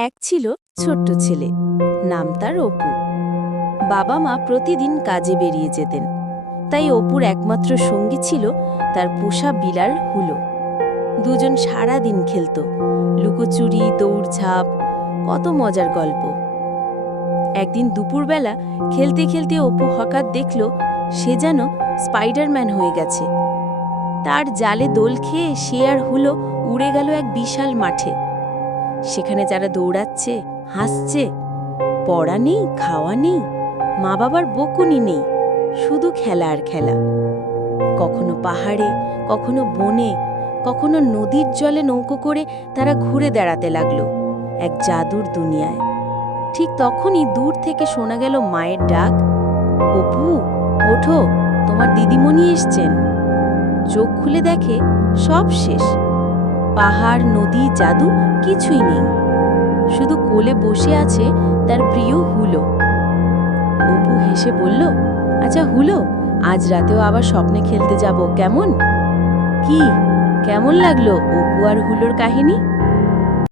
এক ছিল ছোট্ট ছেলে। নাম তার অপু। বাবা মা প্রতিদিন কাজে বেরিয়ে যেতেন। তাই অপুর একমাত্র সঙ্গী ছিল তার পোষা বিলার হুলো। দুজন সারা দিন খেলত। লুকোচুরি, দৌড়ঝাঁপ, কত মজার গল্প। একদিন দুপুরবেলা খেলতে খেলতে অপু হঠাৎ দেখল সে যেন স্পাইডারম্যান হয়ে গেছে। তার জালে দোল খেয়ে সে আর হুলো উড়ে গেল এক বিশাল মাঠে। সেখানে যারা দৌড়াচ্ছে, হাসছে, পড়া নেই, খাওয়া নেই, মা বাবার বকুনি নেই, শুধু খেলা আর খেলা। কখনো পাহাড়ে, কখনো বনে, কখনো নদীর জলে নৌকো করে তারা ঘুরে দাঁড়াতে লাগল এক জাদুর দুনিয়ায়। ঠিক তখনই দূর থেকে শোনা গেল মায়ের ডাক, অপু, ওঠো, তোমার দিদিমণি এসছেন। চোখ খুলে দেখে সব শেষ। পাহাড়, নদী, জাদু কিছুই নেই। শুধু কোলে বসে আছে তার প্রিয় হুলো। অপু হেসে বলল আচ্ছা হুলো, আজ রাতেও আবার স্বপ্নে খেলতে যাব, কেমন? কি? কেমন লাগল? অপু আর হুলোর কাহিনী?